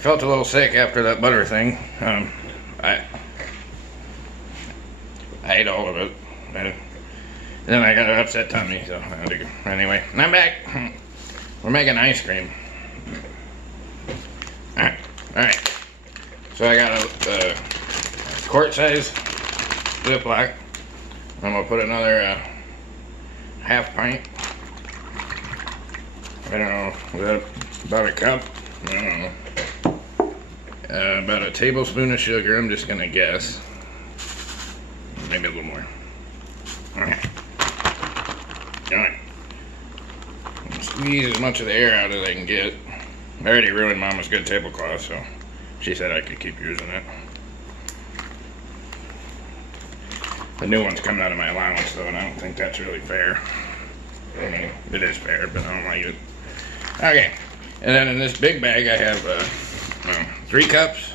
felt a little sick after that butter thing. I ate all of it. And then I got an upset tummy, so anyway, I'm back. We're making ice cream. Alright. So I got a quart size Ziploc. I'm gonna put another half pint. I don't know, is that about a cup? I don't know. About a tablespoon of sugar, I'm just gonna guess. Maybe a little more. Alright. Squeeze as much of the air out as I can get. I already ruined Mama's good tablecloth, so she said I could keep using it. The new one's coming out of my allowance, though, and I don't think that's really fair. I mean, it is fair, but I don't like it. Okay, and then in this big bag I have 3 cups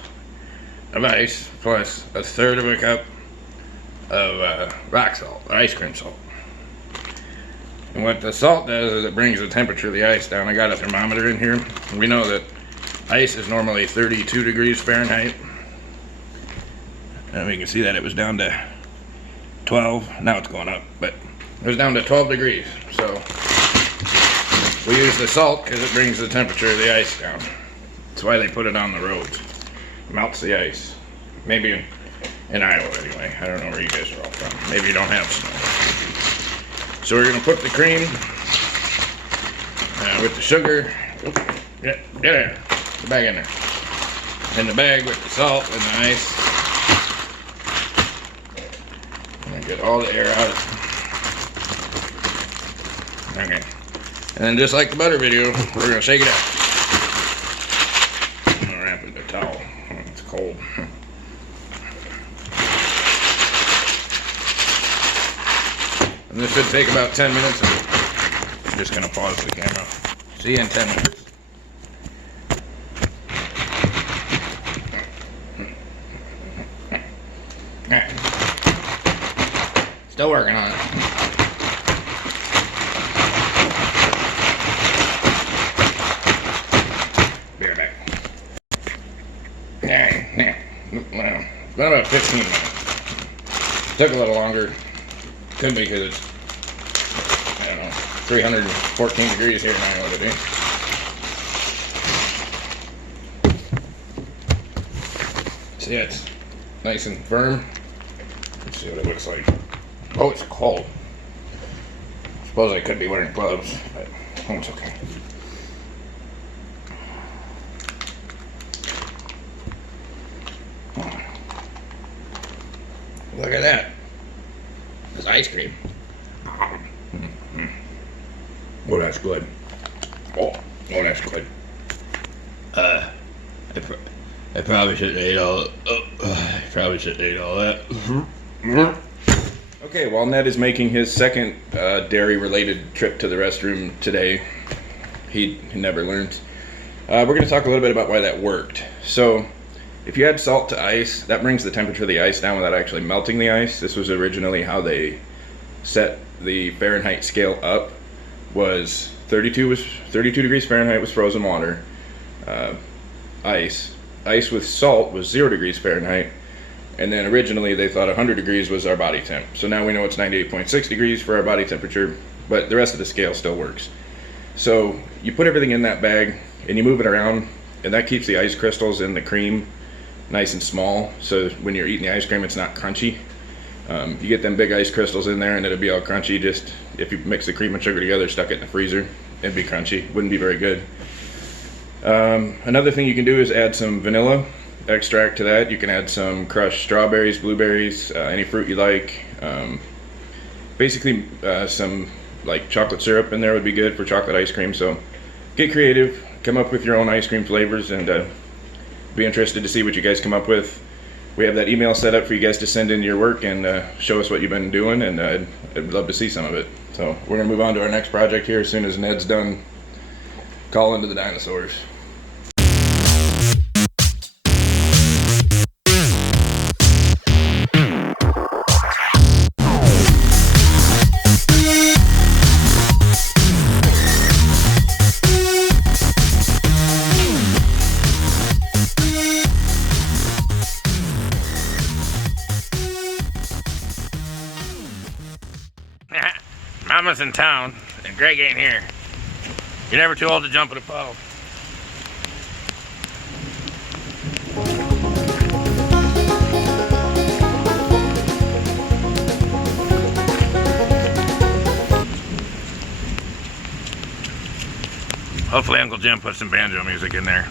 of ice plus 1/3 of a cup of rock salt, ice cream salt. And what the salt does is it brings the temperature of the ice down. I got a thermometer in here. We know that ice is normally 32 degrees Fahrenheit. And we can see that it was down to 12. Now it's going up, but it was down to 12 degrees. So we use the salt because it brings the temperature of the ice down. That's why they put it on the roads. It melts the ice. Maybe in Iowa anyway. I don't know where you guys are all from. Maybe you don't have snow. So we're going to put the cream with the sugar. Get there. The bag in there. In the bag with the salt and the ice. And get all the air out. Okay. And then just like the butter video, we're going to shake it out. I'm going to wrap it in a towel. It's cold. And this should take about 10 minutes. I'm just going to pause the camera. See you in 10 minutes. Alright. Still working on it. Be right back. Alright, well, it's been about 15 minutes. Took a little longer. Could be because it's, I don't know, 314 degrees here in Iowa today. See, it's nice and firm. Let's see what it looks like. Oh, it's cold. I suppose I could be wearing gloves, but it's okay. Look at that. It's ice cream. Oh, that's good. Oh, that's good. I probably shouldn't eat all. I probably shouldn't eat all that. Okay, while Ned is making his second dairy-related trip to the restroom today, he never learns. We're going to talk a little bit about why that worked. So, if you add salt to ice, that brings the temperature of the ice down without actually melting the ice. This was originally how they set the Fahrenheit scale up. Was 32 degrees Fahrenheit was frozen water. Ice with salt was 0 degrees Fahrenheit. And then originally they thought 100 degrees was our body temp. So now we know it's 98.6 degrees for our body temperature, but the rest of the scale still works. So you put everything in that bag and you move it around, and that keeps the ice crystals in the cream nice and small, so when you're eating the ice cream it's not crunchy. You get them big ice crystals in there and it'll be all crunchy. Just if you mix the cream and sugar together, stuck it in the freezer, it'd be crunchy. Wouldn't be very good. Another thing you can do is add some vanilla extract to that. You can add some crushed strawberries, blueberries, any fruit you like. Basically some like chocolate syrup in there would be good for chocolate ice cream. So get creative, come up with your own ice cream flavors, and be interested to see what you guys come up with. We have that email set up for you guys to send in your work and show us what you've been doing, and I'd love to see some of it. So we're going to move on to our next project here as soon as Ned's done calling to the dinosaurs. Mama's in town, and Greg ain't here. You're never too old to jump in a puddle. Hopefully Uncle Jim put some banjo music in there.